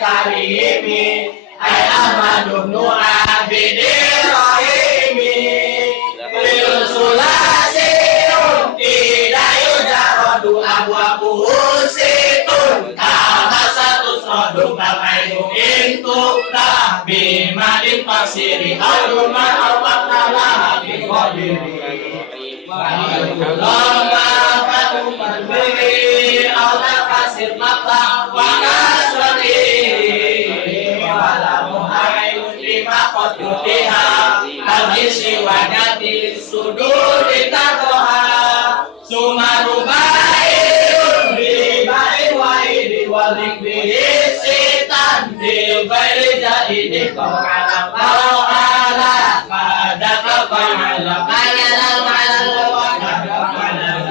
karimi ay Ahmad ibnu Abidin Rahimi lil sulasiun tidak yujaradu abu situn kama satu sodum bamainu intukna bimadin pasiri aluma awakala bikodiri lomba katu berberi Allah pasir mata wakaswati walamu hayyun lima qotutiha habisi wajati suduri takoha sumarubairun bibain waidi walik bihisitan dibairi jahidi kau alam kau ala kadaka kau alam